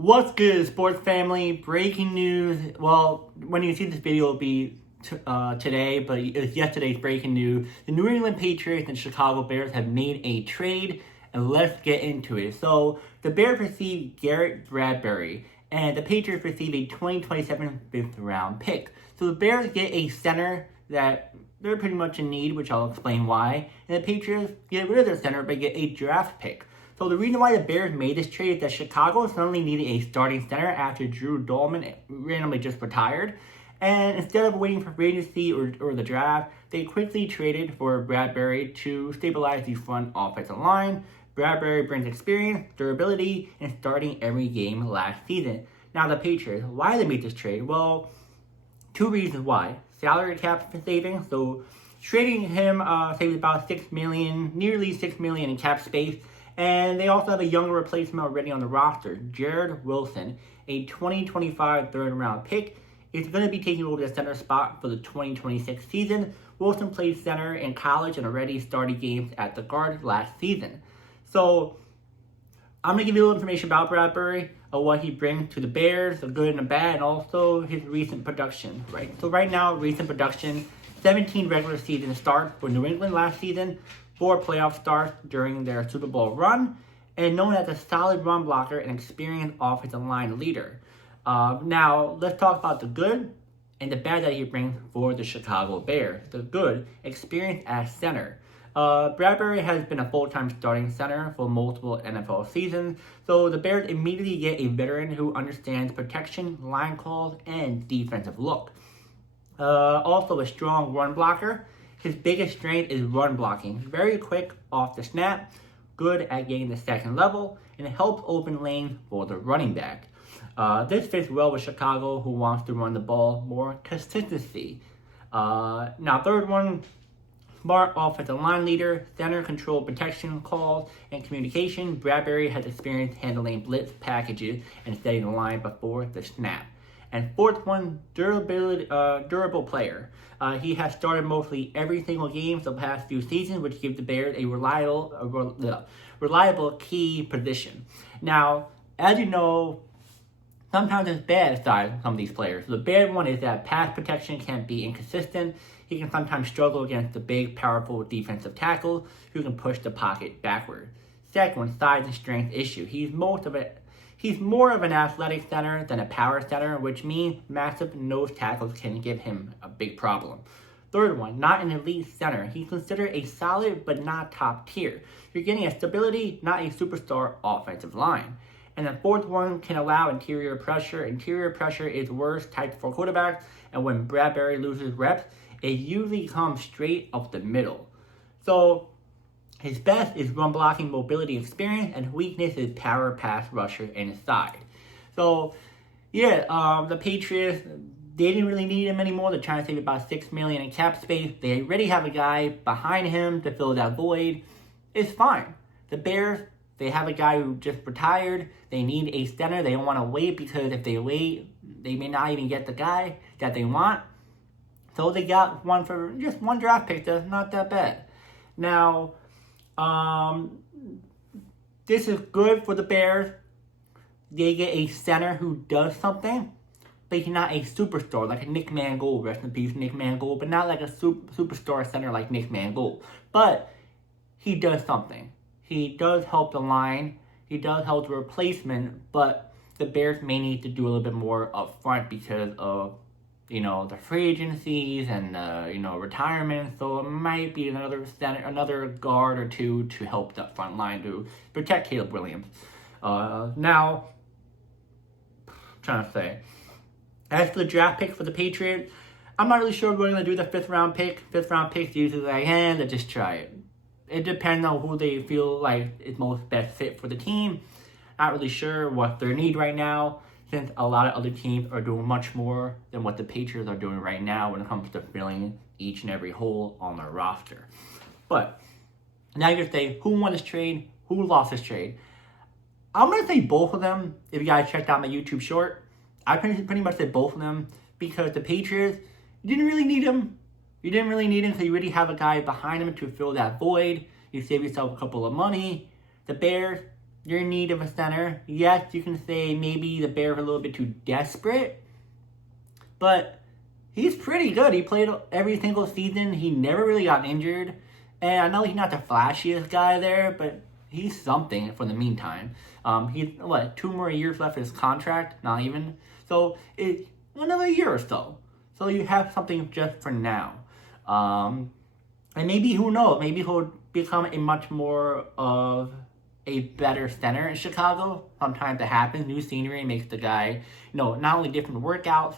What's good, sports family? Breaking news. Well, when you see this video, it'll be today, but it's yesterday's breaking news. The New England Patriots and Chicago Bears have made a trade, and let's get into it. So, the Bears received Garrett Bradbury, and the Patriots received a 2027 fifth-round pick. So, the Bears get a center that they're pretty much in need, which I'll explain why. And the Patriots get rid of their center, but get a draft pick. So the reason why the Bears made this trade is that Chicago suddenly needed a starting center after Drew Dolman randomly just retired. And instead of waiting for free agency or the draft, they quickly traded for Bradbury to stabilize the front offensive line. Bradbury brings experience, durability, and starting every game last season. Now the Patriots, why they made this trade? Well, two reasons why. Salary cap savings, so trading him saves about $6 million, nearly $6 million in cap space. And they also have a younger replacement already on the roster, Jarrett Wilson, a 2025 third-round pick. Is going to be taking over the center spot for the 2026 season. Wilson played center in college and already started games at the guard last season. So I'm going to give you a little information about Bradbury, what he brings to the Bears, the good and the bad, and also his recent production. Right. So right now, recent production, 17 regular season starts for New England last season, 4 playoff starts during their Super Bowl run, and known as a solid run blocker and experienced offensive line leader. Now, let's talk about the good and the bad that he brings for the Chicago Bears. The good, experience as center. Bradbury has been a full-time starting center for multiple NFL seasons, so the Bears immediately get a veteran who understands protection, line calls, and defensive look. Also a strong run blocker. His biggest strength is run blocking. Very quick off the snap, good at getting the second level, and it helps open lanes for the running back. This fits well with Chicago, who wants to run the ball more consistency. Now, third one, smart offensive line leader, center control protection calls, and communication. Bradbury has experience handling blitz packages and setting the line before the snap. And fourth one, durable player. He has started mostly every single game for the past few seasons, which gives the Bears a reliable key position. Now, as you know, sometimes it's bad side of some of these players. So the bad one is that pass protection can be inconsistent. He can sometimes struggle against the big, powerful defensive tackles who can push the pocket backward. Second one, size and strength issue. He's more of an athletic center than a power center, which means massive nose tackles can give him a big problem. Third one, not an elite center. He's considered a solid but not top tier. You're getting a stability, not a superstar offensive line. And the fourth one can allow interior pressure. Interior pressure is worst type for quarterbacks, and when Bradbury loses reps, it usually comes straight up the middle. So his best is run blocking, mobility, experience, and weakness is power pass rusher inside. So, yeah, the Patriots, they didn't really need him anymore. They're trying to save about $6 million in cap space. They already have a guy behind him to fill that void. It's fine. The Bears, they have a guy who just retired. They need a center. They don't want to wait because if they wait, they may not even get the guy that they want. So they got one for just one draft pick. That's not that bad. Now, this is good for the Bears. They get a center who does something, but he's not a superstar like a Nick Mangold. Rest in peace, Nick Mangold. But not like a superstar center like Nick Mangold. But he does something. He does help the line. He does help the replacement. But the Bears may need to do a little bit more up front because of, the free agencies and, retirement. So it might be another guard or two to help the front line to protect Caleb Williams. Now, trying to say, as for the draft pick for the Patriots, I'm not really sure we're going to do the fifth round pick. Fifth round picks usually let's just try it. It depends on who they feel like is most best fit for the team. Not really sure what their need right now, since a lot of other teams are doing much more than what the Patriots are doing right now when it comes to filling each and every hole on their roster. But now you're going to say, who won this trade? Who lost this trade? I'm going to say both of them. If you guys checked out my YouTube short, I pretty much said both of them because the Patriots, you didn't really need them. You didn't really need him because you already have a guy behind him to fill that void. You save yourself a couple of money. The Bears, you're in need of a center. Yes, you can say maybe the Bears are a little bit too desperate, but he's pretty good. He played every single season. He never really got injured. And I know he's not the flashiest guy there, but he's something for the meantime. He's, 2 more years left of his contract? Not even. So, it's another year or so. So you have something just for now. And maybe, who knows, maybe he'll become a much more of a better center in Chicago. Sometimes it happens. New scenery makes the guy, not only different workouts,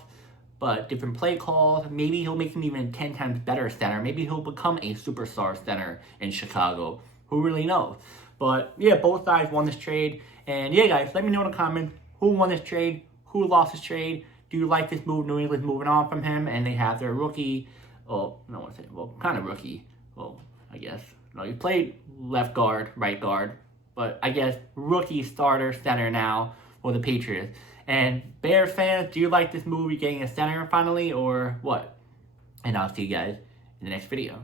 but different play calls. Maybe he'll make him even 10 times better center. Maybe he'll become a superstar center in Chicago. Who really knows? But yeah, both sides won this trade. And yeah, guys, let me know in the comments who won this trade, who lost this trade. Do you like this move? New England's moving on from him, and they have their rookie. Kind of rookie. Well, I guess. No, he played left guard, right guard. But I guess rookie starter center now for the Patriots. And Bears fans, do you like this move? You're getting a center finally, or what? And I'll see you guys in the next video.